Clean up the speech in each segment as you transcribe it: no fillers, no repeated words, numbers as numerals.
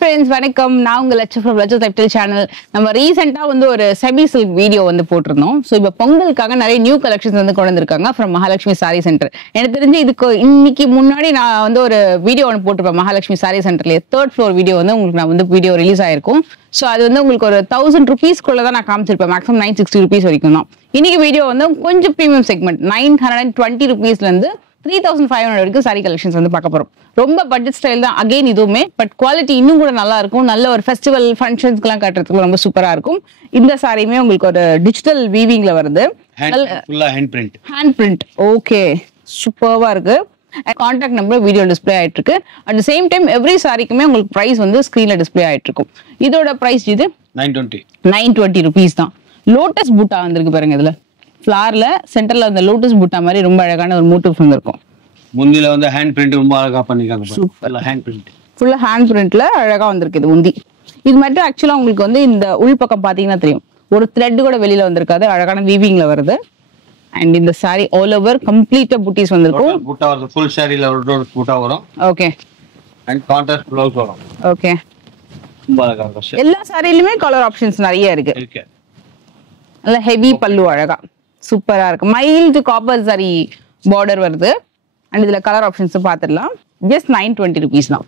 friends, வணக்கம். நான் உங்க Latchu from Latchu title channel. நம்ம ரீசெண்டா வந்து ஒரு செமி சில்க் வீடியோ வந்து போட்டிருந்தோம். ஸோ இப்போ பொங்கலுக்காக நிறைய நியூ கலெக்ஷன்ஸ் வந்து கொண்டு வந்திருக்காங்க ஃப்ரம் மகாலட்சுமி சாரி சென்டர். எனக்கு தெரிஞ்சு இதுக்கு இன்னைக்கு முன்னாடி நான் வந்து ஒரு வீடியோ ஒன்று போட்டிருப்பேன் மகாலட்சுமி சாரி சென்டர்லேயே. 3rd floor வீடியோ வந்து உங்களுக்கு நான் வந்து வீடியோ ரிலீஸ் ஆயிருக்கும். ஸோ அது வந்து உங்களுக்கு ஒரு 1000 rupeesக்குள்ள தான் நான் காமிச்சிருப்பேன். மேக்ஸிமம் 960 rupees வரைக்கும் தான். இன்னைக்கு வீடியோ வந்து கொஞ்சம் ப்ரீமியம் செக்மெண்ட் 920 rupeesலேருந்து 3500 வரைக்கும் சாரி கலெக்ஷன்ஸ் வந்து பார்க்க போறோம். ரொம்ப பட்ஜெட் ஸ்டைல் தான் அகைன் இதுவுமே, பட் குவாலிட்டி இன்னும் கூட நல்லா இருக்கும். நல்ல ஒரு ஃபெஸ்டிவல் ஃபங்க்ஷன்ஸ்க்குலாம் கட்டுறதுக்கு ரொம்ப சூப்பரா இருக்கும். இந்த சாரியுமே உங்களுக்கு ஒரு டிஜிட்டல் வீவிங்ல வருது. Hand print. ஓகே, சூப்பர்வா இருக்கு. கான்டாக்ட் நம்பர் வீடியோ டிஸ்பிளே ஆயிட்டு இருக்கு. At the same time every சாரிக்குமே உங்களுக்கு பிரைஸ் வந்து ஸ்கிரீன்ல டிஸ்பிளே ஆயிட்டு இருக்கும். இதோட பிரைஸ் இது 920 rupees தான். லோட்டஸ் பூட்டா வந்திருக்கு பாருங்க. இதுல ஃப்ளார்ல சென்டர்ல அந்த லோட்டஸ் பூட்டா மாதிரி ரொம்ப அழகான ஒரு மோட்டிவ்ஸ் வந்திருக்கும். முந்தில வந்து ஹேண்ட் பிரிண்ட் ரொம்ப அழகா பண்ணிருக்காங்க. Super hand print. ஃபுல்லா ஹேண்ட் பிரிண்ட்ல அழகா வந்திருக்கு இது முந்தி. இது மட்டும் ஆக்சுவலா உங்களுக்கு வந்து இந்த உள் பக்கம் பாத்தீங்கன்னா தெரியும், ஒரு த்ரெட் கூட வெளியில வந்திருக்காது. அழகான வீவிங்ல வருது. அண்ட் இந்த சாரி ஆல் ஓவர் கம்ப்ளீட்டா புட்டிஸ் வந்திருக்கும். பூட்டா வருது. ஃபுல் சாரில ஒரு பூட்டா வரும். ஓகே. அண்ட் கான்ட்ராஸ்ட் ப்ளவுஸ் வரும். ஓகே. ரொம்ப அழகா இருக்கு. எல்லா சாரியிலுமே கலர் ஆப்ஷன்ஸ் நிறைய இருக்கு. நல்ல ஹெவி பல்லு அழகா சூப்பரா இருக்கு. மைல்டு காப்பர் சாரி பார்டர் வருது. அண்ட் இதுல கலர் ஆப்ஷன்ஸ் பார்த்துடலாம். ஜஸ்ட் 920 rupees தான்.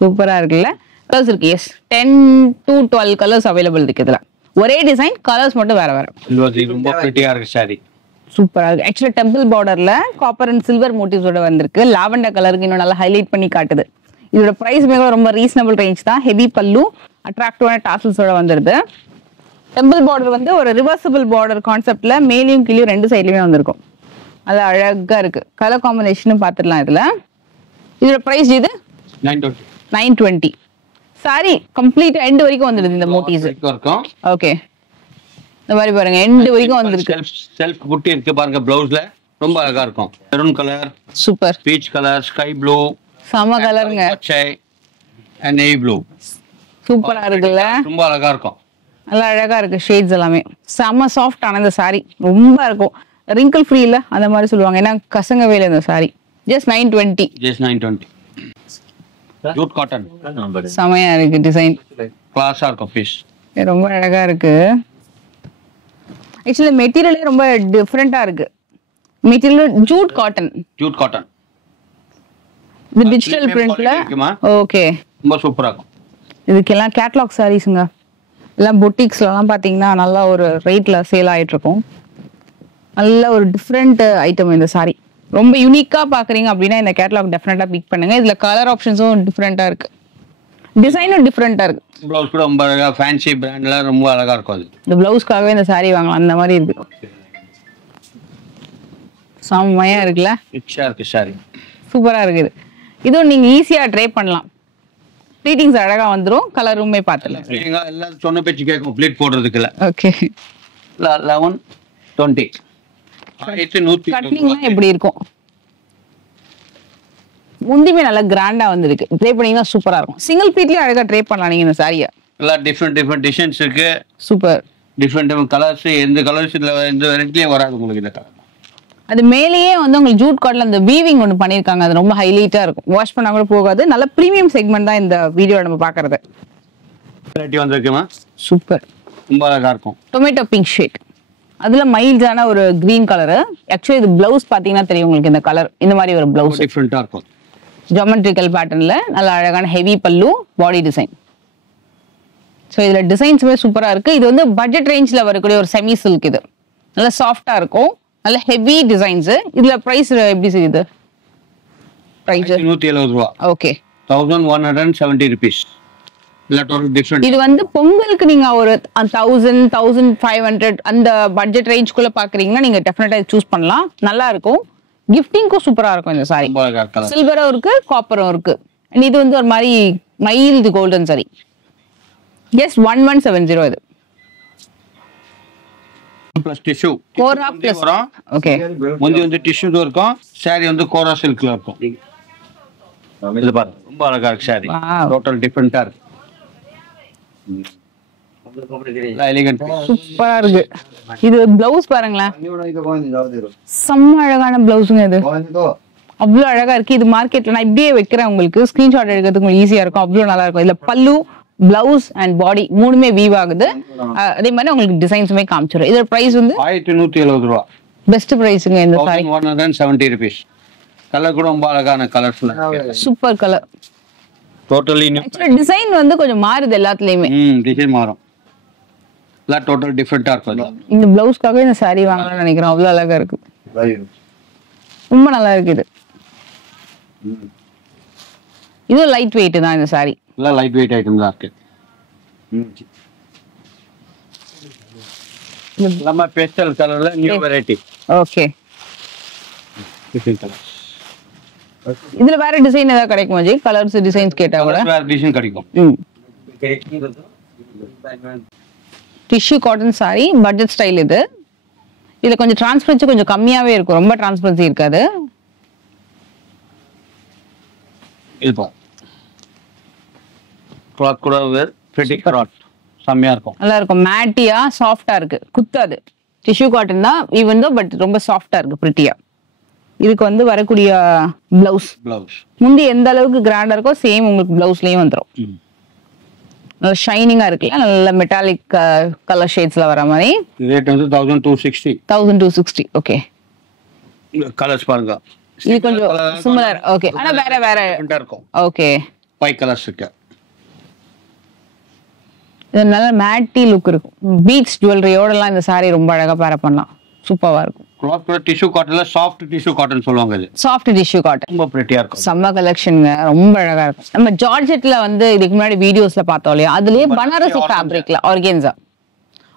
சூப்பரா இருக்குல்ல. கலர்ஸ் இருக்கு. எஸ், 10 to 12 கலர்ஸ் அவைலபிள் இருக்கு. இதுல ஒரே டிசைன், கலர்ஸ் மட்டும் வேற வேற. ரொம்ப பிரிட்டியா இருக்கு சாரி. சூப்பரா இருக்கு. ஆக்சுவலா டெம்பிள் பார்டர்ல காப்பர் அண்ட் சில்வர் மோட்டிவ்ஸோட வந்திருக்கு. லாவெண்டர் கலருக்கு இன்னும் நல்லா ஹைலைட் பண்ணி காட்டுது. இதோட பிரைஸ் மிக ரொம்ப ரீசனபிள் ரேஞ்ச் தான். ஹெவி பல்லு, அட்ராக்டிவான டாசல்ஸோட வந்துருது. டெம்பிள் பார்டர் வந்து ஒரு ரிவர்சிபிள் பார்டர் கான்செப்ட்ல மேலையும் கீழயும் ரெண்டு சைட்லயுமே வந்திருக்கும். அது அழகா இருக்கு. கலர் காம்பினேஷனும் பார்த்துடலாம். இதுல இதோட பிரைஸ் இது 920. சாரி கம்ப்ளீட் எண்ட் வரைக்கும் வந்துடுது இந்த மோட்டிவ்ஸ். ஓகே, இந்த மாதிரி பாருங்க எண்ட் வரைக்கும் வந்திருக்கு. செல்ஃப் புட்டி இருக்கு பாருங்க. ப்ளவுஸ்ல ரொம்ப அழகா இருக்கும். Maroon colour, super. Peach colour, sky blue, சம கலருங்க. பச்சை அண்ட் நேவி ப்ளூ. சூப்பரா இருக்குல்ல. ரொம்ப அழகா இருக்கும். நல்லா அழகா இருக்கு. ஷேட்ஸ் எல்லாமே செம்ம சாஃப்ட் ஆன இந்த சாரி ரொம்ப இருக்கும். ரிங்கிள் ஃப்ரீ இல்ல அந்த மாதிரி சொல்லுவாங்க. ஏன்னா கசங்கவே இல்லை இந்த சாரி. ஜஸ்ட் 920. Jude cotton. செமையா இருக்கு. டிசைன் கிளாஸா இருக்கும். பீஸ் ரொம்ப அழகா இருக்கு. ஆக்சுவலி மெட்டீரியலே ரொம்ப டிஃப்ரெண்டா இருக்கு. Material Jude cotton. இது டிஜிட்டல் பிரிண்ட்ல. ஓகே, ரொம்ப சூப்பரா இருக்கும். இதுக்கெல்லாம் கேட்லாக் சாரீஸ்ங்க. எல்லாம் பொட்டிக்ஸ்லாம் பார்த்தீங்கன்னா நல்லா ஒரு ரேட்ல சேல் ஆயிட்டு இருக்கும். நல்ல ஒரு டிஃப்ரெண்ட் ஐட்டம் இந்த சாரி. ரொம்ப யூனிக்கா பாக்குறீங்க அப்படின்னா இந்த கேட்டலாக் டெஃபினட்டா பிக் பண்ணுங்க. இதுல கலர் ஆப்ஷன்ஸும் டிஃப்ரெண்டா இருக்கு, டிசைனும் டிஃப்ரெண்டா இருக்கு. ப்ளவுஸ் கூட ரொம்ப அழகா ஃபேன்சி பிராண்ட்ல ரொம்ப அழகா இருக்கும். அது இந்த ப்ளவுஸ்க்காகவே இந்த சாரி வாங்கலாம் அந்த மாதிரி இருக்கு. செம்மையா இருக்குல்ல. ரிச்சா இருக்கு சாரி. சூப்பரா இருக்குது. இதுவும் நீங்க ஈஸியா ட்ரை பண்ணலாம். ப்ளீட்டிங்ஸ் அழகா வந்துரும். கலருமே பார்த்தல. எல்லாம் சொன்ன பேச்சு கேட்கும் ப்ளீட் போடுறதுக்கு இல்ல. ஓகே. 1120. கட்டிங்லாம் எப்படி இருக்கும். முந்திமே நல்லா கிராண்டா வந்திருக்கு. ட்ரை பண்ணீங்கன்னா சூப்பரா இருக்கும். சிங்கிள் பீட்லயே அழகா ட்ரை பண்ணலாம் நீங்க இந்த சாரியை. எல்லாம் டிஃப்ரெண்ட் டிசைன்ஸ் இருக்கு. சூப்பர். Different colours. எந்த கலர்ஸ் இதுல எந்த வெரைட்டிலயும் வராது உங்களுக்கு. இந்த கலர் அது மேலேயே வந்து உங்களுக்கு ஜூட் காட்ல அந்த வீவிங் ஒன்று பண்ணிருக்காங்க. அது ரொம்ப ஹைலைட்டா இருக்கும். வாஷ் பண்ணா கூட போகாது. நல்ல பிரீமியம் செக்மெண்ட் தான் இந்த வீடியோ நம்ம பாக்குறது. வெரைட்டி வந்திருக்குமா. சூப்பர். ரொம்ப அழகா இருக்கும். Tomato pink shade. அதுல மைல்டான ஒரு கிரீன் கலர். ஆக்சுவலி இது பிளவுஸ் பாத்தீங்கன்னா தெரியும் உங்களுக்கு. இந்த கலர் இந்த மாதிரி ஒரு பிளவுஸ் டிஃப்ரெண்டா இருக்கும். ஜியோமெட்ரிக்கல் பேட்டர்ன்ல நல்ல அழகான ஹெவி பல்லு, பாடி டிசைன். ஸோ இதுல டிசைன்ஸுமே சூப்பரா இருக்கு. இது வந்து பட்ஜெட் ரேஞ்ச்ல வரக்கூடிய ஒரு செமி சில்க். இது நல்ல சாஃப்டா இருக்கும். நல்ல ஹெவி டிசைன்ஸ். இதுல பிரைஸ் எப்படி செய்யுது? பிரைஸ் 170 ரூபாய். ஓகே. 1170 rupees. இது வந்து பொங்கலுக்கு நீங்க ஒரு 1000 1500 அந்த பட்ஜெட் ரேஞ்ச்குள்ள பாக்குறீங்கன்னா நீங்க டெஃபினட்டா சூஸ் பண்ணலாம். நல்லா இருக்கும். கிஃப்டிங்க்கும் சூப்பரா இருக்கும் இந்த சாரி. சில்வரும் இருக்கு, காப்பரும் இருக்கு. இது வந்து ஒரு மாதிரி மைல்டு கோல்டன் சாரி. ஜஸ்ட் 1170. இது plus tissue. கோரா plus. ஓகே. முந்தி வந்து டிஷ்யூ இருக்கும். சாரி வந்து கோரா சில்க்ல இருக்கும். இது பாருங்க ரொம்ப அழகா இருக்கு சாரி. டோட்டல் டிஃபரண்டா இருக்கு. சூப்பரா இருக்கு. இது பிளவுஸ் பாருங்களேன். செம்ம அழகான பிளவுஸுங்க இது. அவ்வளவு அழகா இருக்கு. இது மார்க்கெட்ல நான் இப்படியே வைக்கிறேன், உங்களுக்கு ஸ்கிரீன்ஷாட் எடுக்கிறதுக்கு உங்களுக்கு ஈஸியா இருக்கும். அவ்வளவு நல்லா இருக்கும். இதுல பல்லு, பிளவுஸ் அண்ட் பாடி மூணுமே வீவ் ஆகுது. அதே மாதிரி உங்களுக்கு டிசைன்ஸுமே காமிச்சிடும். இதோட பிரைஸ் வந்து 1170 ரூபா. பெஸ்ட் பிரைஸுங்க இந்த சாரி. 1170 rupees. கலர் கூட ரொம்ப அழகான கலர்ஸ்ல. Super colour. Totally new. Actually design வந்து கொஞ்சம் மாறுது எல்லாத்துலயுமே. டிசைன் மாறும். எல்லாம் டோட்டல் டிஃபரெண்டா இருக்கும். இந்த பிளவுஸ்க்காக இந்த சாரி வாங்கலாம்னு நினைக்கிறேன். அவ்வளவு அழகா இருக்கு. ரொம்ப நல்லா இருக்கு இது. இது லைட் வெயிட் தான் இந்த சாரி. எல்லாம் லைட் வெயிட் ஐட்டம் தான் இருக்கு. நம்ம பேஸ்டல் கலர்ல நியூ வெரைட்டி. ஓகே. இதுல வேற டிசைன் ஏதாவது கிடைக்குமா ஜி? கலர்ஸ் டிசைன்ஸ் கேட்டா கூட வேற டிசைன் கிடைக்கும். Tissue cotton sorry, budget style இது. இதுல கொஞ்சம் டிரான்ஸ்பரன்சி கொஞ்சம் கம்மியாவே இருக்கும், ரொம்ப டிரான்ஸ்பரன்சி இருக்காது. இது கிளாத் கூட வேர் பிரிட்டி கிளாத் செம்மையா இருக்கும். நல்லா இருக்கும். மேட்டியா சாஃப்டா இருக்கு, குத்தாது. டிஷ்யூ காட்டன் தான் ஈவன் தோ, பட் ரொம்ப சாஃப்டா இருக்கு, பிரிட்டியா. இதுக்கு வந்து வரக்கூடிய பிளவுஸ் முந்தி எந்த அளவுக்கு கிராண்டா இருக்கோ சேம் உங்களுக்கு பிளவுஸ்லயும் வந்துடும். நல்ல ஷைனிங்கா இருக்குல்ல, நல்ல மெட்டாலிக் கலர் ஷேட்ஸ்ல வர மாதிரி. ரேட் வந்து 1260. 1260. ஓகே. கலர்ஸ் பாருங்க. இது கொஞ்சம் சிமிலர். ஓகே. ஆனா வேற வேற இருக்கும். ஓகே. 5 கலர்ஸ் இருக்கு. இது நல்ல மேட்டி லுக் இருக்கும். பீட்ஸ் ஜுவல்லரியோட எல்லாம் இந்த சாரி ரொம்ப அழகா பேர் பண்ணலாம். சூப்பரா இருக்கும். கிளாத் கூட டிஷ்யூ காட்டன்ல சாஃப்ட் டிஷ்யூ காட்டன் சொல்லுவாங்க. இது சாஃப்ட் டிஷ்யூ காட்டன் ரொம்ப பிரிட்டியா இருக்கும். செம்ம கலெக்ஷன்ங்க, ரொம்ப அழகா இருக்கும். நம்ம ஜார்ஜெட்ல வந்து இதுக்கு முன்னாடி வீடியோஸ்ல பார்த்தோம் இல்லையா, அதுலயே பனாரசி ஃபேப்ரிக்ல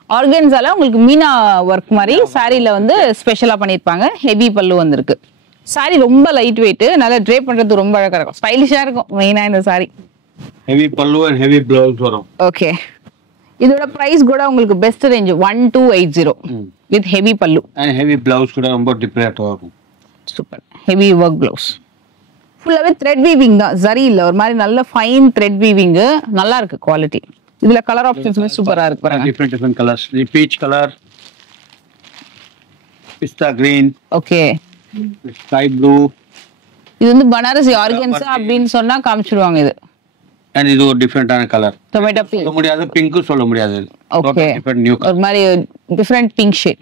ஆர்கென்ஸால உங்களுக்கு மீனா ஒர்க் மாதிரி சாரில வந்து ஸ்பெஷலா பண்ணிருப்பாங்க. ஹெவி பல்லு வந்திருக்கு. சாரி ரொம்ப லைட் வெயிட், நல்லா ட்ரேப் பண்றது ரொம்ப அழகா இருக்கும், ஸ்டைலிஷா இருக்கும். மெயினா இந்த சாரி ஹெவி பல்லு அண்ட் ஹெவி ப்ளவுஸ் வரும். ஓகே. இதோட பிரைஸ் கூட உங்களுக்கு பெஸ்ட் ரேஞ்ச் 1280 வித் ஹெவி பல்லு அண்ட் ஹெவி ப்ளவுஸ் கூட ரொம்ப டிஃபரெண்டா இருக்கும். சூப்பர். ஹெவி ஒர்க் ப்ளவுஸ் ஃபுல்லாவே த்ரெட் வீவிங் தான், ஜரி இல்ல, ஒரு மாதிரி நல்ல ஃபைன் த்ரெட் வீவிங். நல்லா இருக்கு குவாலிட்டி. இதுல கலர் ஆப்ஷன்ஸ்மே சூப்பரா இருக்கு பாருங்க. Different colours. The peach colour, பிஸ்தா கிரீன், ஓகே, ஸ்கை ப்ளூ. இது வந்து பனாரசி ஆர்கன்ஸா அப்படின்னு சொன்னா காமிச்சிடுவாங்க இது. அண்ட் இது ஒரு டிஃபரெண்டான கலர். டொமேட்டோ பிங்க் சொல்ல முடியாது, பிங்க் சொல்ல முடியாது. ஓகே. நியூ ஒரு மாதிரி டிஃபரெண்ட் பிங்க் ஷேட்.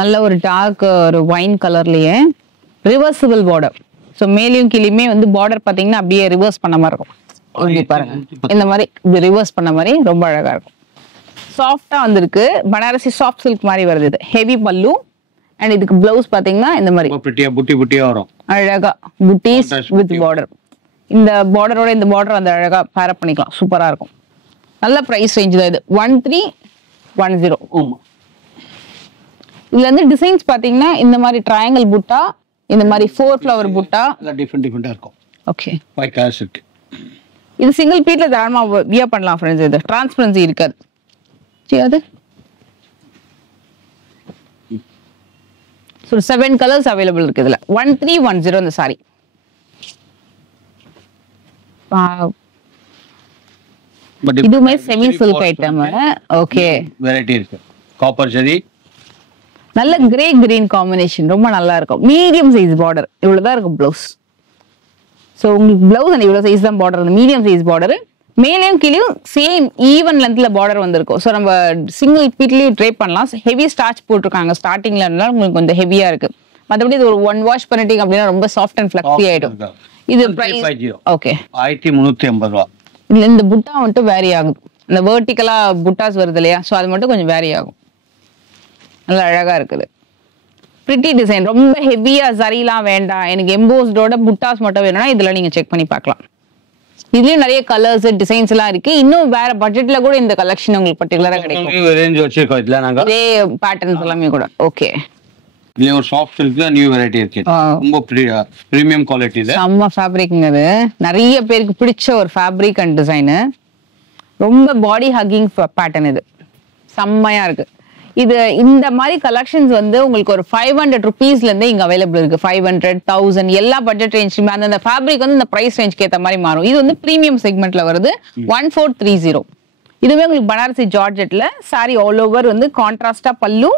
நல்ல ஒரு டார்க் ஒரு வைன் கலர்லயே ரிவர்சிபிள் பார்டர். ஸோ மேலையும் கீழேயுமே வந்து பார்டர் பாத்தீங்கன்னா அப்படியே ரிவர்ஸ் பண்ண மாதிரி இருக்கும். இப்படி பாருங்க, இந்த மாதிரி இப்படி ரிவர்ஸ் பண்ண மாதிரி ரொம்ப அழகா இருக்கும். சாஃப்டா வந்திருக்கு. பனாரசி சாஃப்ட் சில்க் மாதிரி வருது. இது ஹெவி பல்லு அண்ட் இதுக்கு பிளவுஸ் பாத்தீங்கன்னா இந்த மாதிரி பிரிட்டியா புட்டி புட்டியா வரும். அழகா புட்டிஸ் வித் பார்டர். இந்த பார்டரோட இந்த பார்டர் அந்த அழகா பேர் பண்ணிக்கலாம். சூப்பரா இருக்கும். நல்ல பிரைஸ் ரேஞ்ச் தான் இது. 1310. இதுல வந்து டிசைன்ஸ் பாத்தீங்கன்னா இந்த மாதிரி ட்ரையாங்கிள் புட்டா, இந்த மாதிரி 4 ஃப்ளவர் புட்டா, டிஃபரெண்டா இருக்கும். ஓகே. 5 கலர்ஸ் இருக்கு. இது சிங்கிள் பீட்ல தாராளமா வியர் பண்ணலாம் ஃப்ரெண்ட்ஸ். இது டிரான்ஸ்பரன்சி இருக்காது. சரி, அது 7 கலர்ஸ் அவைலபிள் இருக்கு இதுல. 1310 இந்த சாரி. இதுமே semi silk item. Okay. Variety இருக்கு. காப்பர் ஜரி, நல்ல கிரே கிரீன் காம்பினேஷன், ரொம்ப நல்லா இருக்கும். மீடியம் சைஸ் பார்டர், இவ்வளவுதான் இருக்கும் பிளவுஸ். ஸோ உங்களுக்கு பிளவுஸ் அந்த இவ்வளவு சைஸ் தான் பார்டர், அந்த மீடியம் சைஸ் பார்டர். மேலேயும் கீழேயும் சேம் ஈவன் லென்த்ல பார்டர் வந்திருக்கும். ஸோ நம்ம சிங்கிள் பீட்லயும் ட்ரேப் பண்ணலாம். ஹெவி ஸ்டார்ச் போட்டிருக்காங்க ஸ்டார்டிங்ல, இருந்தாலும் உங்களுக்கு கொஞ்சம் ஹெவியா இருக்கு. மற்றபடி இது ஒரு 1 வாஷ் பண்ணிட்டீங்க அப்படின்னா ரொம்ப சாஃப்ட் அண்ட் ஃபிளக்ஸி ஆயிடும். இது பிரைஸ் ஓகே 1350 ரூபா. இதுல இந்த புட்டா மட்டும் வேரி ஆகும். இந்த வெர்டிகலா புட்டாஸ் வருது இல்லையா, ஸோ அது மட்டும் கொஞ்சம் வேரி ஆகும். நல்லா அழகா இருக்குது. பிரிட்டி டிசைன், ரொம்ப ஹெவியா ஜரிலாம் வேண்டாம், எனக்கு எம்போஸ்டோட புட்டாஸ் மட்டும் வேணும்னா இதுல நீங்க செக் பண்ணி பார்க்கலாம். இதுலயும் நிறைய கலர்ஸ் டிசைன்ஸ் எல்லாம் இருக்கு. இன்னும் வேற பட்ஜெட்ல கூட இந்த கலெக்ஷன் உங்களுக்கு பர்టిక్యులரா கிடைக்கும். ரேஞ்ச் வச்சிருக்கோம் இதுல நாங்க. இதே பேட்டர்ன்ஸ் எல்லாமே கூட. ஓகே. இதுல ஒரு சாஃப்ட் சில்க்ல நியூ வெரைட்டி இருக்கு. ரொம்ப பிரீமியம் குவாலிட்டி இது. செம்ம ஃபேப்ரிக்ங்க இது. நிறைய பேருக்கு பிடிச்ச ஒரு ஃபேப்ரிக் அண்ட் டிசைன். ரொம்ப பாடி ஹக்கிங் பேட்டர்ன் இது. செம்மையா இருக்கு. இது இந்த மாதிரி கலெக்ஷன்ஸ் வந்து உங்களுக்கு ஒரு 500 ருபீஸ்ல இருந்தே இங்க அவைலபிள் இருக்கு. 500, 1000 எல்லா பட்ஜெட் ரேஞ்சுமே அந்த ஃபேப்ரிக் வந்து இந்த பிரைஸ் ரேஞ்சுக்கு ஏத்த மாதிரி மாறும். இது வந்து பிரீமியம் செக்மெண்ட்ல வருது. 1430. இதுவே உங்களுக்கு பனாரசி ஜார்ஜெட்ல சாரி ஆல் ஓவர் வந்து கான்ட்ராஸ்டா பல்லு,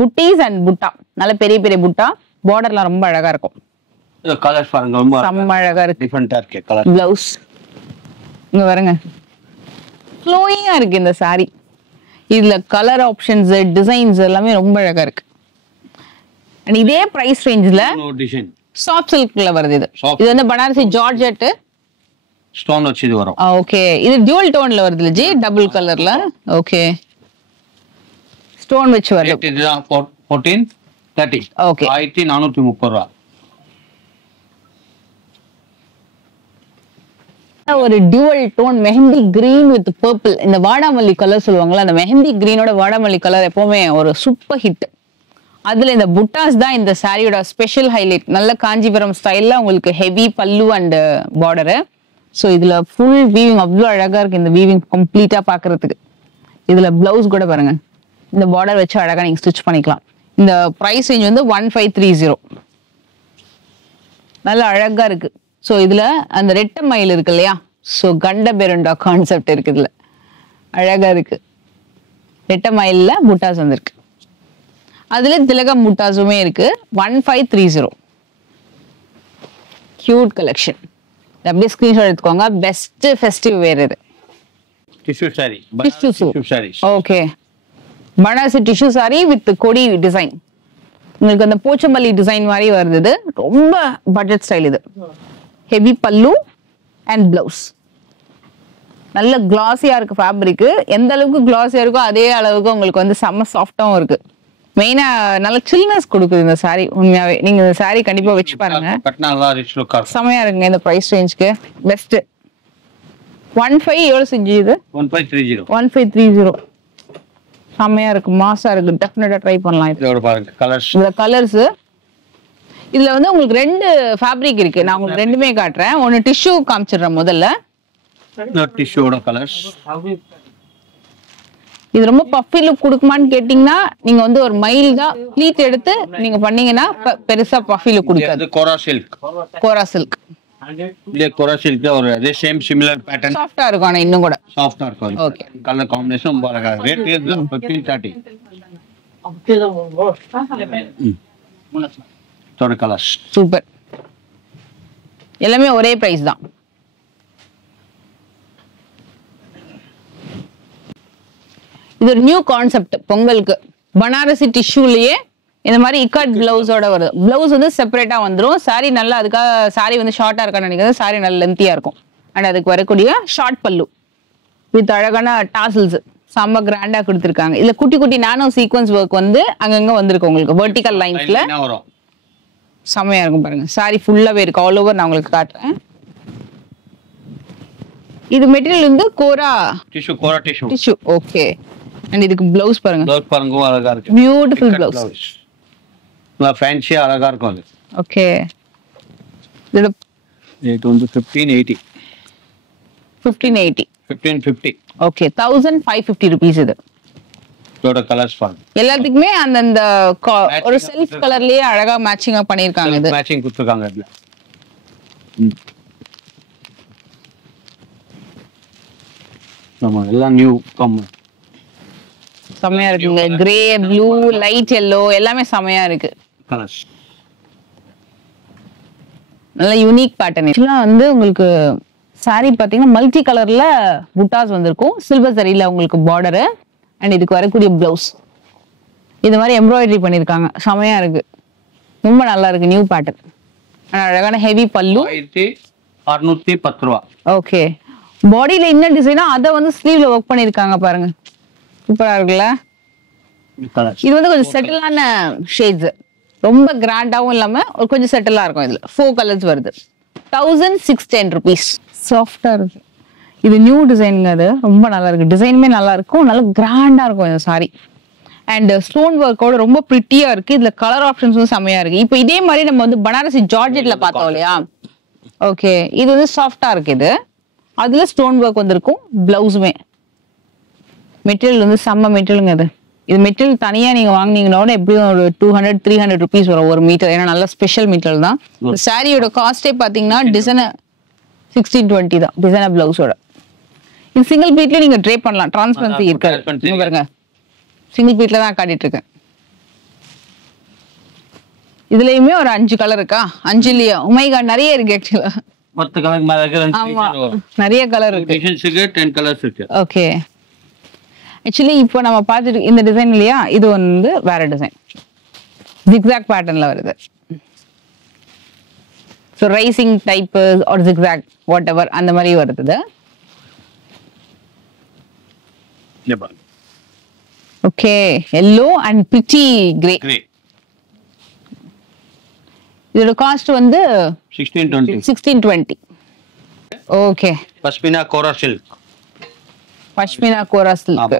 புட்டீஸ் அண்ட் புட்டா, நல்ல பெரிய பெரிய புட்டா, பார்டர்லாம் ரொம்ப அழகா இருக்கும். கலர்ஸ் பாருங்க ரொம்ப செம்ம அழகா இருக்கு. டிஃபரெண்டா இருக்கு கலர். பிளவுஸ் இங்க பாருங்க, ஃப்ளோயிங்கா இருக்கு இந்த saree. இதுல கலர் ஆப்ஷன்ஸ், டிசைன்ஸ் எல்லாமே ரொம்ப அழகா இருக்கு. அண்ட் இதே பிரைஸ் ரேஞ்ச்ல டிசைன் சாஃப்ட் சில்க்ல வருது. இது Soft. இது வந்து பனாரசி ஜார்ஜெட் ஸ்டோன் வச்சு இது வரும். ஓகே, இது டியூவல் டோன்ல வருது ஜி, டபுள் கலர்ல. ஓகே, ஸ்டோன் வச்சு வருது. ரேட் இதுதான் 1430. ஓகே, 1430 ரூபாய். ஒரு dual tone mehndi green with purple, இந்த வாடாமல்லி கலர் சொல்லுவாங்கல்ல, அந்த மெஹந்தி கிரீனோட வாடாமல்லி கலர் எப்பவுமே ஒரு சூப்பர் ஹிட். அதுல இந்த புட்டாஸ் தான் இந்த சாரியோட ஸ்பெஷல் ஹைலைட். நல்ல காஞ்சிபுரம் ஸ்டைல்ல உங்களுக்கு ஹெவி பல்லு அண்ட் பார்டரு. ஸோ இதுல ஃபுல் வீவிங் அவ்வளோ அழகா இருக்கு. இந்த வீவிங் கம்ப்ளீட்டா பாக்குறதுக்கு. இதுல பிளவுஸ் கூட பாருங்க, இந்த பார்டர் வச்சு அழகா நீங்க ஸ்டிச் பண்ணிக்கலாம். இந்த பிரைஸ் ரேஞ்ச் வந்து 1530. நல்ல அழகா இருக்கு. ஸோ இதுல அந்த ரெட்டை மயில் இருக்கு இல்லையா, ஸோ கண்ட பெருண்டா கான்செப்ட் இருக்கு. இதுல அழகா இருக்கு. ரெட்டை மயில்ல புட்டாஸ் வந்திருக்கு. அதுல திலகம் புட்டாஸுமே இருக்கு. 1530. Cute collection. அப்படியே ஸ்கிரீன்ஷாட் எடுத்துக்கோங்க. பெஸ்ட் ஃபெஸ்டிவ் வேர் இது. Tissue sorry. Tissue sorry. Okay, Banarasi tissue sorry with கொடி டிசைன். உங்களுக்கு அந்த போச்சம்பள்ளி டிசைன் மாதிரி வருது. ரொம்ப பட்ஜெட் ஸ்டைல் இது. ஹெவி பல்லு அண்ட் பிளவுஸ். நல்ல கிளாஸியா இருக்கு ஃபேப்ரிக். எந்த அளவுக்கு கிளாஸியா இருக்கோ அதே அளவுக்கு உங்களுக்கு வந்து செம்ம சாஃப்டாவும் இருக்கு. மெயினா நல்ல சில்னஸ் கொடுக்குது இந்த சாரி. உண்மையாவே நீங்க இந்த சாரி கண்டிப்பா வச்சு பாருங்க. செமையா இருக்குங்க இந்த பிரைஸ் ரேஞ்சுக்கு. பெஸ்ட். 15 எவ்வளவு செஞ்சு இது? 1530. செமையா இருக்கு, மாசா இருக்கு. டெஃபினட்டா ட்ரை பண்ணலாம். இதோட பாருங்க கலர்ஸ். இந்த கலர்ஸ் இதுல வந்து உங்களுக்கு ரெண்டு ஃபேப்ரிக் இருக்கு. நான் உங்களுக்கு ரெண்டுமே காட்டுறேன். ஒன்னு டிஷ்யூ காமிச்சிடுறேன் முதல்ல. டிஷ்யூவோட கலர்ஸ். இது ரொம்ப பஃபி லுக் கொடுக்குமான்னு கேட்டீங்கன்னா, நீங்க வந்து ஒரு மைல்டா ப்ளீட் எடுத்து நீங்க பண்ணீங்கன்னா பெருசா பஃபி லுக் கொடுக்காது. கோரா சில்க். கோரா சில்க். இல்ல கோரா சில்க் ஒரு அதே சேம் சிமிலர் பேட்டர்ன். சாஃப்ட்டா இருக்கும். ஆனா இன்னும் கூட சாஃப்ட்டா இருக்கும். ஓகே, கலர் காம்பினேஷன் ரொம்ப அழகா இருக்கு. ரேட் இது 1530. தோட கலர்ஸ் சூப்பர். எல்லாமே ஒரே பிரைஸ் தான். இது ஒரு நியூ கான்செப்ட் பொங்கலுக்கு. பனாரசி டிஷ்யூலயே இந்த மாதிரி இக்கட் பிளவுஸோட வருது. பிளவுஸ் வந்து செப்பரேட்டா வந்துடும். சாரி நல்லா, அதுக்காக சாரி வந்து ஷார்ட்டா இருக்கான்னு நினைக்கிறது, சாரி நல்ல லென்த்தியா இருக்கும். அண்ட் அதுக்கு வரக்கூடிய ஷார்ட் பல்லு வித் அழகான டாசல்ஸ் செம்ம கிராண்டா கொடுத்துருக்காங்க. இதுல குட்டி குட்டி நானோ சீக்வன்ஸ் ஒர்க் வந்து அங்கங்க வந்திருக்கு உங்களுக்கு வெர்டிகல் லைன்ஸ்ல. செம்மையா இருக்கும் பாருங்க. சாரி ஃபுல்லாவே இருக்கு ஆல் ஓவர். நான் உங்களுக்கு காட்டுறேன். இது மெட்டீரியல் வந்து கோரா டிஷ்யூ. ஓகே, அண்ட் இதுக்கு பிளவுஸ் பாருங்க. பிளவுஸ் பாருங்க அழகா இருக்கு. Beautiful blouse. நல்லா ஃபேன்சியா அழகா இருக்கும் அது. ஓகே, இதோட ரேட் வந்து 1580. 1550. ஓகே, 1550 rupees இது. இதோட கலர்ஸ் பாருங்க. எல்லாத்துக்குமே அந்த ஒரு செல்ஃப் கலர்லயே அழகா மேட்சிங்கா பண்ணிருக்காங்க. இது மேட்சிங் கொடுத்திருக்காங்க இதுல. நம்ம எல்லாம் நியூ கம். செமையா இருக்குங்க. கிரே, ப்ளூ, லைட் yellow எல்லாமே செமையா இருக்கு. கலர்ஸ் நல்ல யூனிக் பேட்டர்ன். ஆக்சுவலா வந்து உங்களுக்கு சாரி பாத்தீங்கன்னா மல்டி கலர்ல புட்டாஸ் வந்திருக்கும். சில்வர் சரியில உங்களுக்கு பார்டரு அண்ட் இதுக்கு வரக்கூடிய பிளவுஸ் இது மாதிரி எம்ப்ராய்டரி பண்ணிருக்காங்க. செமையா இருக்கு, ரொம்ப நல்லா இருக்கு. New pattern. அழகான ஹெவி பல்லு. 1610 ரூபாய். ஓகே, பாடியில என்ன டிசைனா அதை வந்து ஸ்லீவ்ல ஒர்க் பண்ணிருக்காங்க பாருங்க. சூப்பரா இருக்குல்ல. இது வந்து கொஞ்சம் செட்டிலான ஷேட்ஸ், ரொம்ப கிராண்டாவும் இல்லாம ஒரு கொஞ்சம் செட்டிலா இருக்கும். இதுல 4 கலர்ஸ் வருது. 1610 rupees. சாஃப்டா இருக்கு. இது நியூ டிசைனுங்க. அது ரொம்ப நல்லா இருக்கு. டிசைனுமே நல்லா இருக்கும், நல்ல கிராண்டா இருக்கும் இந்த சாரி. அண்ட் ஸ்டோன் ஒர்க்கோட ரொம்ப பிரிட்டியா இருக்கு. இதுல கலர் ஆப்ஷன்ஸும் செமையா இருக்கு. இப்போ இதே மாதிரி நம்ம வந்து பனாரசி ஜார்ஜெட்ல பார்த்தோம் இல்லையா. ஓகே, இது வந்து சாஃப்டா இருக்கு. இது அதுல ஸ்டோன் ஒர்க் வந்திருக்கும். பிளவுஸுமே மெட்டீரியல் வந்து செம்ம மெட்டீரியலுங்க. இது மெட்டீரியல் தனியா நீங்க வாங்கினீங்கன்னா எப்படியும் ஒரு 200-300 rupees வரும் ஒரு மீட்டர். ஏன்னா நல்ல ஸ்பெஷல் மெட்டீரியல் தான். சாரியோட காஸ்டே பாத்தீங்கன்னா டிசைனர் 1620 தான். டிசைனர் பிளவுஸோட இது சிங்கிள் பீட்ல நீங்க ட்ரே பண்ணலாம். டிரான்ஸ்பரன்சி இருக்காது பாருங்க. சிங்கிள் பீட்ல தான் காட்டிட்டு இருக்கேன். இதுலயுமே ஒரு 5 கலர் இருக்கா? 5 இல்லையா? உமைகா நிறைய இருக்கு ஆக்சுவலா. 10 கலருக்கு மேல இருக்கு. ஆமா, நிறைய கலர் இருக்கு. டிசைன்ஸ் இருக்கு, 10 கலர்ஸ் இருக்கு. ஓகே. ஆக்சுவலி இப்போ நம்ம பார்த்துட்டு இந்த டிசைன் இல்லையா, இது வந்து வேற டிசைன், ஜிக்ஸாக் பேட்டர்ன்ல வருது. So rising type or zigzag whatever அந்த மாதிரி வருது. ஓகே, எல்லோ அண்ட் பிச்சி கிரே. இதோட காஸ்ட் வந்து 1620. Okay. Pashmina kora silk. Pashmina kora silk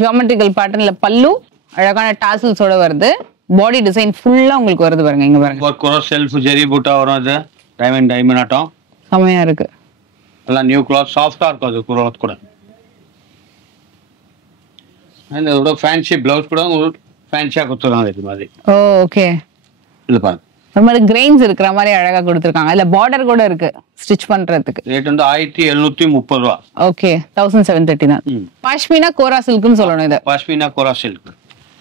geometrical பேட்டர்ன்ல பல்லு, அழகான டாசல்ஸோட வருது. பாடி டிசைன் ஃபுல்லா உங்களுக்கு வருது பாருங்க, இங்க பாருங்க. ஒரு கோரா செல்ஃப் ஜெரி பூட்டா வரும். அது டைமண்ட் ஆட்டம் செமையா இருக்கு. எல்லாம் நியூ கிளாத், சாஃப்டா இருக்கும் அது குரோத் கூட. அண்ட் இதோட ஃபேன்சி ப்ளவுஸ் கூட ஃபேன்சியா கொடுத்துருக்காங்க இது மாதிரி. ஓ ஓகே. இது பாருங்க, இந்த மாதிரி கிரெயின்ஸ் இருக்கிற மாதிரி அழகா கொடுத்துருக்காங்க. இல்ல பார்டர் கூட இருக்கு ஸ்டிச் பண்றதுக்கு. ரேட் வந்து 1730 ரூபா. ஓகே, 1730 தான். பாஷ்மினா கோரா சில்க்னு சொல்லணும் இது. பாஷ்மினா கோரா சில்க்.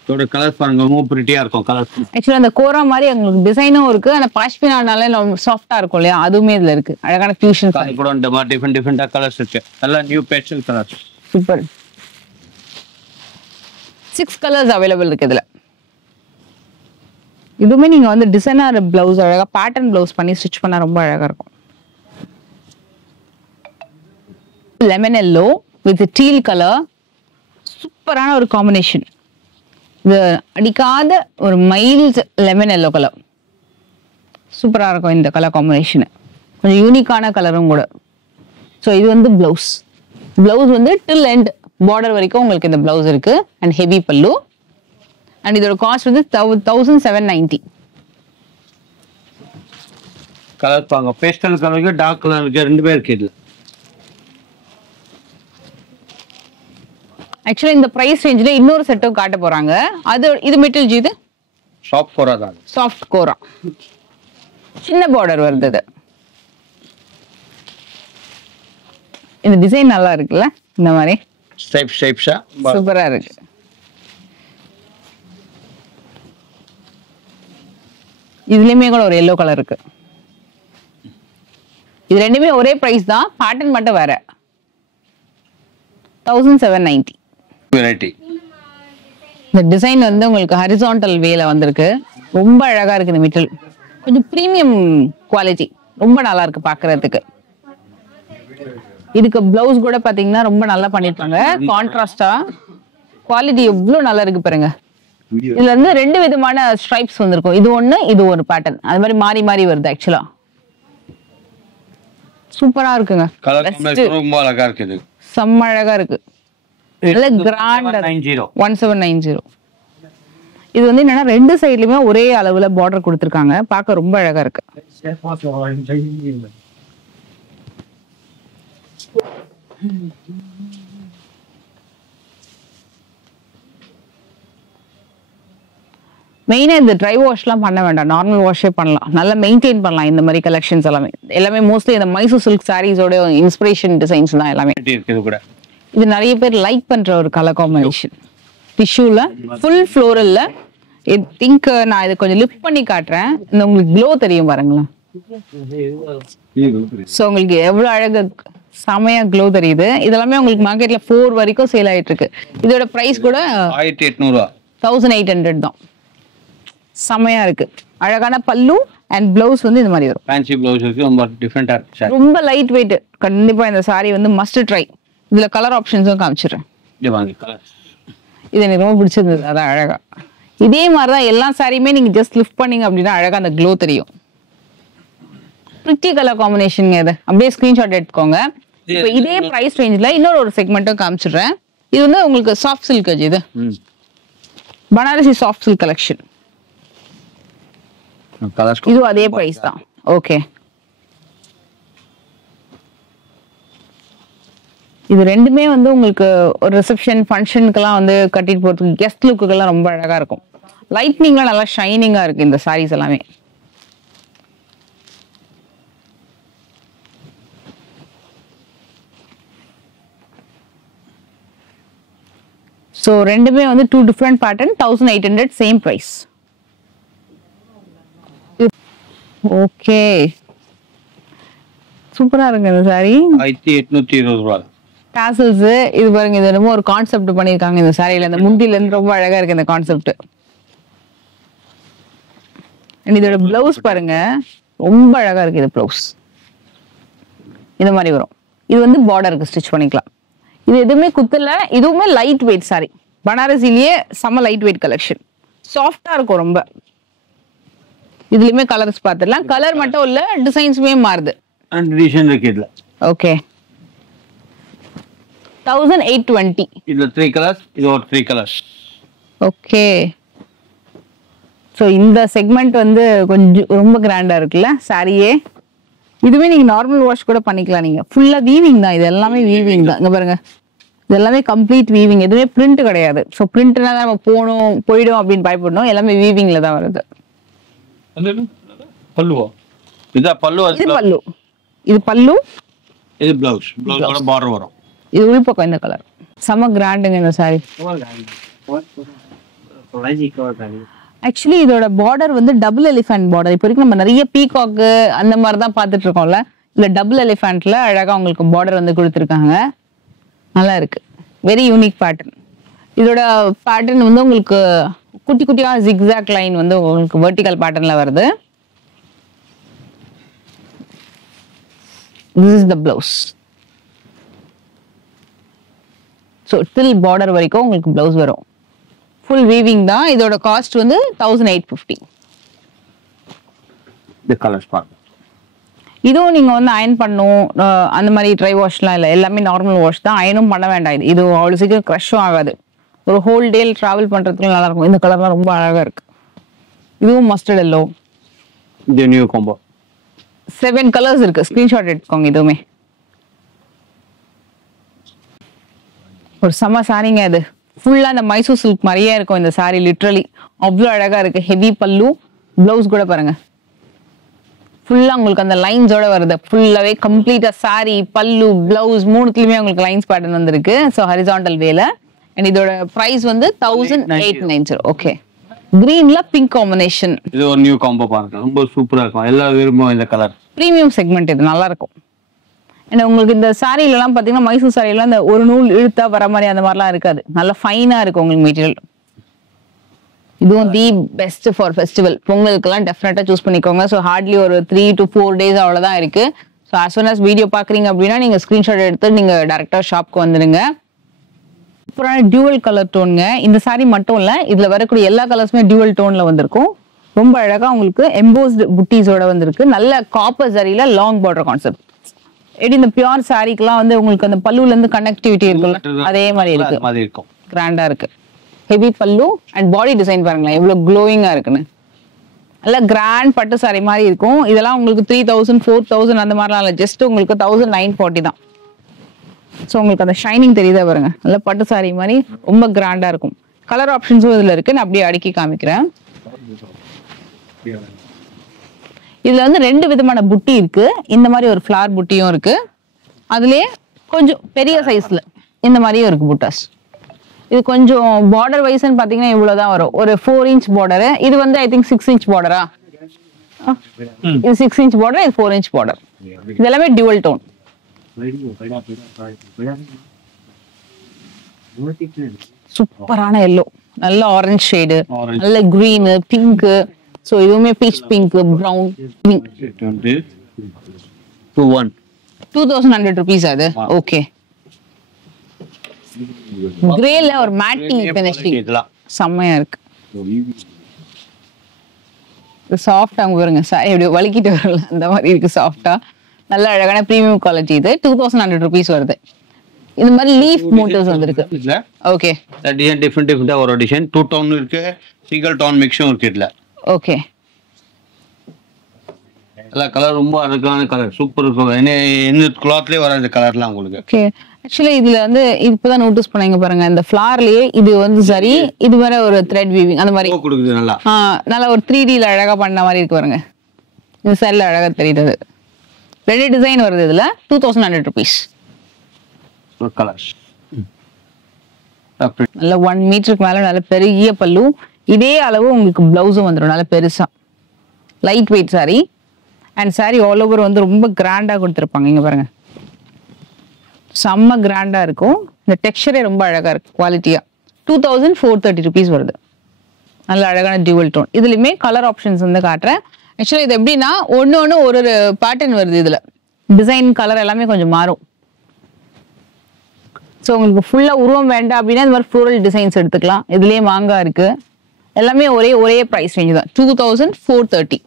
இதோட கலர் பாருங்க, ரொம்ப பிரிட்டியா இருக்கும் கலர். ஆக்சுவலா அந்த கோரா மாதிரி உங்களுக்கு டிசைனும் இருக்கு, அந்த பாஷ்மினானால சாஃப்டா இருக்கும் இல்லையா, அதுவுமே இதுல இருக்கு. அழகான ஃபியூஷன் கூட இந்த மாதிரி டிஃபரெண்டா கலர்ஸ் இருக்கு. எல்லாம் new pastel colours. Super. 6 colours available இருக்கு இதுல. இதுவுமே நீங்க வந்து டிசைனர் பிளவுஸ் அழகா பேட்டர்ன் பிளவுஸ் பண்ணி ஸ்டிச் பண்ணா ரொம்ப அழகா இருக்கும். Lemon yellow with deal colour, சூப்பரான ஒரு காம்பினேஷன். இது அடிக்காத ஒரு மைல்ட் லெமன் எல்லோ கலர், சூப்பரா இருக்கும் இந்த கலர் காம்பினேஷன். கொஞ்சம் யூனிக்கான கலரும் கூட. ஸோ இது வந்து பிளவுஸ். பிளவுஸ் வந்து டில் எண்ட் பார்டர் வரைக்கும் உங்களுக்கு இந்த பிளவுஸ் இருக்கு அண்ட் ஹெவி பல்லு. அண்ட் இதோட காஸ்ட் வந்து 1790. கலர் பாருங்க, பேஸ்டல் கலருக்கு டார்க் கலருக்கு ரெண்டு பேர் இருக்கு இதுல. ஆக்சுவலா இந்த பிரைஸ் ரேஞ்சில இன்னொரு செட்டும் காட்ட போறாங்க. அது இது மெட்டல் ஜி, இது சாஃப்ட் கோரா தான். சாஃப்ட் கோரா, சின்ன பார்டர் வருது. இது இந்த டிசைன் நல்லா இருக்குல்ல, இந்த மாதிரி ஸ்டைப்ஸா சூப்பரா இருக்கு. இதுலயுமே கூட ஒரு எல்லோ கலர் இருக்கு. இது ரெண்டுமே ஒரே பிரைஸ் தான், பேட்டர்ன் மட்டும் வேற. 1790 வெரைட்டி. இந்த டிசைன் வந்து உங்களுக்கு ஹரிசான்டல் வேல வந்திருக்கு. ரொம்ப அழகா இருக்கு. இந்த மெட்டீரியல் கொஞ்சம் பிரீமியம் குவாலிட்டி, ரொம்ப நல்லா இருக்கு பாக்குறதுக்கு. இதுக்கு பிளவுஸ் கூட பாத்தீங்கன்னா ரொம்ப நல்லா பண்ணிருக்காங்க, கான்ட்ராஸ்டா. குவாலிட்டி எவ்வளவு நல்லா இருக்கு பாருங்க. இதுல இருந்து 2 விதமான ஸ்ட்ரைப்ஸ் வந்திருக்கும். இது ஒண்ணு, இது ஒரு பேட்டர்ன். அது மாதிரி மாறி மாறி வருது. ஆக்சுவலா சூப்பரா இருக்குங்க. கலர் காம்பினேஷன் ரொம்ப அழகா இருக்கு. இது செம்ம அழகா இருக்கு. நல்ல கிராண்ட். 1790. இது வந்து என்னன்னா 2 சைடுலயுமே ஒரே அளவுல பார்டர் கொடுத்திருக்காங்க. பார்க்க ரொம்ப அழகா இருக்கு. மெயினா இந்த ட்ரை வாஷ்லாம் பண்ண வேண்டாம், நார்மல் வாஷே பண்ணலாம். நல்லா மெயின்டைன் பண்ணலாம் இந்த மாதிரி கலெக்ஷன்ஸ் எல்லாமே மோஸ்ட்லி இந்த மைசூர் சில்க் சாரீஸோட இன்ஸ்பிரேஷன் டிசைன்ஸ் தான் எல்லாமே. இது நிறைய பேர் லைக் பண்ற ஒரு கலர் காம்பினேஷன். டிஷ்யூல ஃபுல் ஃப்ளோரல்ல. ஐ திங்க் நான் இதை கொஞ்சம் லிஃப்ட் பண்ணி காட்டுறேன். இந்த உங்களுக்கு க்ளோ தெரியும் பாருங்களேன். ஸோ உங்களுக்கு எவ்வளவு அழகு, செமையா க்ளோ தெரியுது. இதெல்லாமே உங்களுக்கு மார்க்கெட்ல 4 வரைக்கும் சேல் ஆயிட்டு இருக்கு. இதோட பிரைஸ் கூட 1800 தான். செமையா இருக்கு. அழகான பல்லு அண்ட் பிளவுஸ் வந்து இந்த மாதிரி வரும். ஃபேன்சி பிளவுஸ் இருக்கு, ரொம்ப டிஃபரண்டா இருக்கு. ரொம்ப லைட் வெயிட். கண்டிப்பா இந்த சாரி வந்து மஸ்ட் ட்ரை. இதுல கலர் ஆப்ஷன்ஸும் காமிச்சிடுறேன். இது எனக்கு ரொம்ப பிடிச்சிருந்தது. அதான் அழகா இதே மாதிரிதான் எல்லா சாரியுமே நீங்க ஜஸ்ட் லிஃப்ட் பண்ணீங்க அப்படின்னா அழகா அந்த க்ளோ தெரியும். Pretty colour combination. இது அப்படியே ஸ்கிரீன்ஷாட் எடுத்துக்கோங்க. இப்போ இதே பிரைஸ் ரேஞ்ச்ல இன்னொரு ஒரு செக்மெண்ட்டும் காமிச்சிடுறேன். இது வந்து உங்களுக்கு சாஃப்ட் சில்க். இது பனாரசி சாஃப்ட் சில்க் கலெக்ஷன். இது அதே பிரைஸ் தான். ஓகே, இது ரெண்டுமே வந்து உங்களுக்கு ஒரு ரிசப்ஷன் ஃபங்க்ஷனுக்கெல்லாம் வந்து கட்டிட்டு போறதுக்கு, கெஸ்ட் லுக்குக்கெல்லாம் ரொம்ப அழகா இருக்கும். லைட்னிங்லாம் நல்லா ஷைனிங்கா இருக்கு இந்த சாரீஸ் எல்லாமே. ஸோ ரெண்டுமே வந்து 2 different pattern. 1800 same price. Okay, சூப்பரா இருக்கு இந்த சாரி. 1820 ரூபாய். டாசல்ஸ் இது பாருங்க, இது ரொம்ப ஒரு கான்செப்ட் பண்ணிருக்காங்க இந்த சாரியில. இந்த முந்தில இருந்து ரொம்ப அழகா இருக்கு இந்த கான்செப்ட். இதோட பிளவுஸ் பாருங்க, ரொம்ப அழகா இருக்கு. இது பிளவுஸ் இந்த மாதிரி வரும். இது வந்து பார்டருக்கு ஸ்டிச் பண்ணிக்கலாம். இது எதுவுமே குத்தல, இதுவுமே லைட் வெயிட் சாரி. பனாரசிலேயே செம்ம லைட் வெயிட் கலெக்ஷன், சாஃப்டா இருக்கும் ரொம்ப. இதுலயுமே கலர்ஸ் பார்த்துடலாம். கலர் மட்டும் இல்ல, டிசைன்ஸுமே மாறுது. டிசைன் இருக்கு இதுல. ஓகே, 1820. இதுல 3 கலர்ஸ், இது ஒரு 3 கலர்ஸ். ஓகே, ஸோ இந்த செக்மெண்ட் வந்து கொஞ்சம் ரொம்ப கிராண்டா இருக்குல்ல சாரியே. இதுவே நீங்க நார்மல் வாஷ் கூட பண்ணிக்கலாம். நீங்க ஃபுல்லா வீவிங் தான், இது எல்லாமே வீவிங் தான். இங்க பாருங்க, இது எல்லாமே கம்ப்ளீட் வீவிங், எதுவுமே பிரிண்ட் கிடையாது. ஸோ பிரிண்ட்னா தான் நம்ம போயிடும் அப்படின்னு பயப்படணும். எல்லாமே வீவிங்ல தான் வருது. பல்லுவா? இது பல்லு. இது பல்லு, இது பல்லு, இது பிளவுஸ். பிளவுஸோட பார்டர் வரும். இது உள்பக்கம் இந்த கலர் செம கிராண்டுங்க இந்த சாரி. ஆக்சுவலி இதோட பார்டர் வந்து டபுள் எலிஃபென்ட் பார்டர். இப்போ வரைக்கும் நம்ம நிறைய பீகாக்கு அந்த மாதிரி தான் பார்த்துட்டு இருக்கோம்ல. இல்ல டபுள் எலிஃபென்ட்ல அழகா உங்களுக்கு பார்டர் வந்து கொடுத்துருக்காங்க. நல்லா இருக்கு, வெரி யூனிக் பேட்டர்ன். இதோட பேட்டர்ன் வந்து உங்களுக்கு குட்டி குட்டியா ஜிக்ஸாக் லைன் வந்து உங்களுக்கு வெர்டிகல் பேட்டர்ன்ல வருது. This is the blouse. So till border வரைக்கும் உங்களுக்கு பிளவுஸ் வரும். ஃபுல் வீவிங் தான். இதோட காஸ்ட் வந்து 1850. இந்த கலர்ஸ் பாருங்க. இதுவும் நீங்க வந்து அயன் பண்ணும் அந்த மாதிரி ட்ரை வாஷ்லாம் இல்லை, எல்லாமே நார்மல் வாஷ் தான். அயனும் பண்ண வேண்டாம். இது அவ்வளோ சீக்கிரம் க்ரஷும் ஆகாது. ஒரு ஹோல் டே டிராவல் பண்றதுக்கு நல்லா இருக்கும். இந்த கலர்லாம் ரொம்ப அழகா இருக்கு. இதுவும் மஸ்டர்ட் எல்லோ. இது நியூ காம்போ. 7 கலர்ஸ் இருக்கு, ஸ்கிரீன்ஷாட் எடுத்துக்கோங்க. இதுவுமே ஒரு செம்ம சாரிங்க. அது ஃபுல்லா இந்த மைசூர் சில்க் மாதிரியே இருக்கும் இந்த சாரி. லிட்ரலி அவ்வளோ அழகா இருக்கு. ஹெவி பல்லு, பிளவுஸ் கூட பாருங்க ஃபுல்லா உங்களுக்கு அந்த லைன்ஸோட வருது. ஃபுல்லாவே கம்ப்ளீட்டா சாரி, பல்லு, பிளவுஸ் மூணுத்துலயுமே உங்களுக்கு லைன்ஸ் பேட்டர்ன் வந்திருக்கு. ஸோ ஹரிசாண்டல் வேல. அண்ட் இதோட பிரைஸ் வந்து 1890. ஓகே, கிரீன்ல பிங்க் காம்பினேஷன். இது ஒரு நியூ காம்போ பாருங்க, ரொம்ப சூப்பரா இருக்கும். எல்லாரும் விரும்பும் இந்த கலர். பிரீமியம் செக்மெண்ட், இது நல்லா இருக்கும். ஏன்னா உங்களுக்கு இந்த சாரில எல்லாம் பாத்தீங்கன்னா மைசூர் சாரில இந்த ஒரு நூல் இழுத்தா வர மாதிரி அந்த மாதிரிலாம் இருக்காது. நல்லா ஃபைனா இருக்கும் உங்களுக்கு மெட்டீரியல். இதுவும் தி பெஸ்ட் ஃபார் ஃபெஸ்டிவல். பொங்கலுக்குலாம் டெஃபினட்டா சூஸ் பண்ணிக்கோங்க. ஸோ ஹார்ட்லி ஒரு 3 to 4 days அவ்வளோதான் இருக்கு. So as soon as video பாக்குறீங்க அப்படின்னா நீங்க ஸ்கிரீன்ஷாட் எடுத்து நீங்க டைரக்டா ஷாப்க்கு வந்துடுங்க. அப்புறம் டியூவல் கலர் டோனுங்க. இந்த சாரி மட்டும் இல்ல, இதுல வரக்கூடிய எல்லா கலர்ஸுமே டியூவல் டோன்ல வந்திருக்கும். ரொம்ப அழகா உங்களுக்கு எம்போஸ்டு புட்டீஸோட வந்திருக்கு. நல்ல காப்பர் சரியில லாங் பார்டர் கான்செப்ட். எப்படி இந்த பியூர் சாரிக்கெல்லாம் வந்து உங்களுக்கு அந்த பல்லுல இருந்து கனெக்டிவிட்டி இருக்குல்ல, அதே மாதிரி இருக்கு. கிராண்டா இருக்கு. ஹெவி பல்லு அண்ட் பாடி டிசைன் பாருங்களேன் எவ்வளவு க்ளோயிங்கா இருக்குன்னு. நல்ல கிராண்ட் பட்டு சாரி மாதிரி இருக்கும். இதெல்லாம் உங்களுக்கு 3000 4000 அந்த மாதிரிலாம் இல்லை, ஜஸ்ட் உங்களுக்கு 1940 தான். ஸோ உங்களுக்கு அந்த ஷைனிங் தெரியுதா பாருங்க, நல்ல பட்டு சாரி மாதிரி ரொம்ப கிராண்டா இருக்கும். கலர் ஆப்ஷன்ஸும் இதுல இருக்கு, நான் அப்படியே அடுக்கி காமிக்கிறேன். இதுல வந்து 2 விதமான புட்டி இருக்கு. இந்த மாதிரி ஒரு ஃபிளார் புட்டியும் இருக்கு, அதுலயே கொஞ்சம் பெரிய சைஸ்ல இந்த மாதிரியும் இருக்கு புட்டாஸ். இது கொஞ்சம் பார்டர் வைஸ்ன்னு பாத்தீங்கன்னா இவ்வளவுதான் வரும், ஒரு 4 inch பார்டர். இது வந்து ஐ திங்க் 6 inch பார்டரா? இது 6 inch பார்டர், இது 4 inch பார்டர். இது எல்லாமே டியூவல் டோன். சூப்பரான எல்லோ, நல்ல ஆரஞ்சு ஷேடு, நல்ல கிரீன், பிங்க். சோ இதுவுமே பீச் பிங்க், பிரவுன். 2100 rupees அது. ஓகே, கிரேல ஒரு மேட்டி ஃபினிஷிங் செம்மையா இருக்கு. சாஃப்டா பாருங்க, சாரி அப்படியே வலிக்கிட்டு வரல அந்த மாதிரி இருக்கு, சாஃப்டா. நல்ல அழகான பிரீமியம் குவாலிட்டி. இது 2100 rupees வருது. இந்த மாதிரி லீஃப் மோட்டிவ்ஸ் வந்திருக்கு. ஓகே, டிசைன் டிஃபரெண்டா ஒரு டிசைன் 2 டோன் இருக்கு, சிங்கிள் டோன் மிக்ஸும் இருக்கு இதுல. ஓகே, எல்லா கலர் ரொம்ப அழகான கலர், சூப்பர் இருக்கும். என்ன கிளாத்லயே வர இந்த கலர்லாம் உங்களுக்கு. ஓகே, ஆக்சுவலி இதுல வந்து இப்பதான் நோட்டீஸ் பண்ணீங்க பாருங்க, இந்த ஃபிளார்லயே இது வந்து சரி, இது வேற ஒரு த்ரெட் வீவிங் அந்த மாதிரி கொடுக்குது. நல்லா நல்லா ஒரு 3Dல அழகா பண்ண மாதிரி இருக்கு பாருங்க. இந்த சைடுல அழகா தெரியுது. 2 டிசைன் வருது இதுல. 2100 rupees. கலர்ஸ் நல்ல 1 மீட்டருக்கு மேல நல்ல பெரிய பல்லு. இதே அளவு உங்களுக்கு பிளவுஸும் வந்துடும், நல்ல பெருசா light weight sorry. And sorry all over வந்து ரொம்ப கிராண்டா கொடுத்துருப்பாங்க. இங்க பாருங்க, செம்ம கிராண்டா இருக்கும். இந்த டெக்ஸ்சரே ரொம்ப அழகா இருக்கு, குவாலிட்டியா. 2430 rupees வருது. நல்ல அழகான டியூவல் டோன். இதுலயுமே கலர் ஆப்ஷன்ஸ் வந்து காட்டுறேன். ஆக்சுவலா இது எப்படின்னா ஒன்னு ஒரு பேட்டர்ன் வருது. இதுல டிசைன் கலர் எல்லாமே கொஞ்சம் மாறும். ஸோ உங்களுக்கு ஃபுல்லா உருவம் வேண்டாம் அப்படின்னா இந்த மாதிரி ஃப்ளோரல் டிசைன்ஸ் எடுத்துக்கலாம். இதுலயே மாங்காய் இருக்கு. எல்லாமே ஒரே பிரைஸ் ரேஞ்ச் தான், 2430.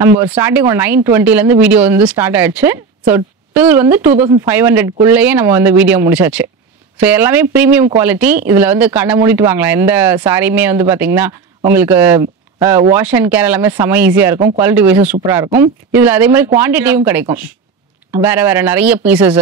நம்ம ஒரு ஸ்டார்டிங் ஒரு 920 இருந்து வீடியோ வந்து ஸ்டார்ட் ஆயிடுச்சு. ஸோ டில் வந்து 2500 நம்ம வந்து வீடியோ முடிச்சாச்சு. ஸோ எல்லாமே ப்ரீமியம் குவாலிட்டி. இதுல வந்து கண்ணை மூடிட்டு வாங்கலாம். எந்த சாரியுமே வந்து பாத்தீங்கன்னா உங்களுக்கு வாஷ் அண்ட் கேர் எல்லாமே செம ஈஸியா இருக்கும். குவாலிட்டி வைஸும் சூப்பரா இருக்கும். இதுல அதே மாதிரி குவான்டிட்டியும் கிடைக்கும். வேற நிறைய பீசஸ்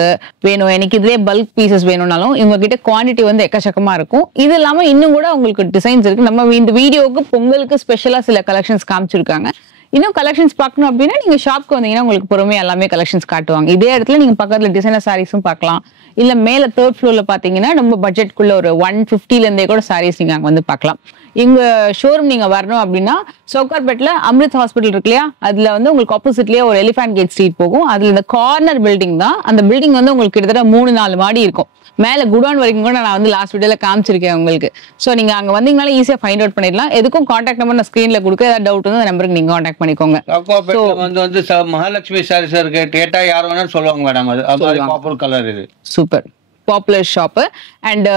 வேணும், எனக்கு இதுலயே பல்க் பீசஸ் வேணும்னாலும் இவங்க கிட்ட குவான்டிட்டி வந்து எக்கச்சக்கமா இருக்கும். இது இல்லாம இன்னும் கூட உங்களுக்கு டிசைன்ஸ் இருக்கு. நம்ம இந்த வீடியோவுக்கு பொங்கலுக்கு ஸ்பெஷலா சில கலெக்ஷன்ஸ் காமிச்சிருக்காங்க. இன்னும் கலெக்ஷன்ஸ் பார்க்கணும் அப்படின்னா நீங்க ஷாப்க்கு வந்தீங்கன்னா உங்களுக்கு பொறுமையா எல்லாமே கலெக்ஷன்ஸ் காட்டுவாங்க. இதே இடத்துல நீங்க பக்கத்துல டிசைனர் சாரீஸும் பார்க்கலாம். இல்ல மேல 3rd ஃப்ளோர்ல பாத்தீங்கன்னா நம்ம பட்ஜெட்குள்ள ஒரு 150 இருந்தே கூட சாரீஸ் நீங்க அங்க வந்து பார்க்கலாம். இங்க ஷோரூம் நீங்க வரணும் அப்படின்னா சவுகார்பேட்ல அமிர்த் ஹாஸ்பிட்டல் இருக்கு இல்லையா, அதுல வந்து உங்களுக்கு ஆப்போசிட்லயே ஒரு எலிஃபண்ட் கேட் ஸ்ட்ரீட் போகும். அதுல இந்த கார்னர் பில்டிங் தான். அந்த பில்டிங் வந்து உங்களுக்கு கிட்டத்தட்ட 3-4 மாடி இருக்கும். மேல குடோன் வரைக்கும் கூட நான் வந்து லாஸ்ட் வீடியோல காமிச்சிருக்கேன் உங்களுக்கு. சோ நீங்க அங்க வந்தீங்கனால ஈஸியா ஃபைண்ட் அவுட் பண்ணிடலாம். எதுக்கும் கான்டாக்ட் நம்பர் நான் ஸ்கிரீன்ல கொடுக்க, ஏதாவது டவுட் வந்து அந்த நம்பருக்கு நீங்க கான்டாக்ட் பண்ணிக்கோங்க. வந்து மகாலட்சுமி சாரீஸ் இருக்கு, கேட்டா யார் வேணாலும் சொல்லுவாங்க மேடம். அது காப்பர் கலர். இது super popular shop. And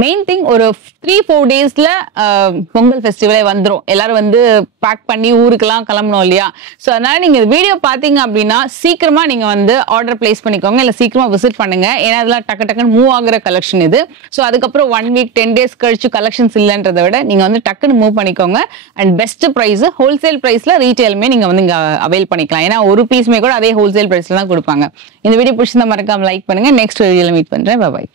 main thing ஒரு 3-4 டேஸ்ல பொங்கல் ஃபெஸ்டிவலே வந்துடும். எல்லாரும் வந்து பேக் பண்ணி ஊருக்கெல்லாம் கிளம்பணும் இல்லையா. ஸோ அதனால நீங்க வீடியோ பாத்தீங்க அப்படின்னா சீக்கிரமா நீங்க வந்து ஆர்டர் பிளேஸ் பண்ணிக்கோங்க, இல்ல சீக்கிரமா விசிட் பண்ணுங்க. ஏன்னா அதெல்லாம் டக்குன்னு மூவ் ஆகுற கலெக்ஷன் இது. ஸோ அதுக்கப்புறம் 1 வீக் 10 days கழிச்சு கலெக்ஷன்ஸ் இல்லைன்றதை விட நீங்க வந்து டக்குன்னு மூவ் பண்ணிக்கோங்க. அண்ட் பெஸ்ட் பிரைஸ் ஹோல்சேல் பிரைஸ்ல ரீட்டைலுமே நீங்க வந்து இங்க அவைல் பண்ணிக்கலாம். ஏன்னா ஒரு பீஸ்மே கூட அதே ஹோல்சேல் பிரைஸ்ல தான் கொடுப்பாங்க. இந்த வீடியோ பிடிச்சிருந்தா மறக்காம லைக் பண்ணுங்க. நெக்ஸ்ட் வீடியோல மீட் பண்றேன். Bye.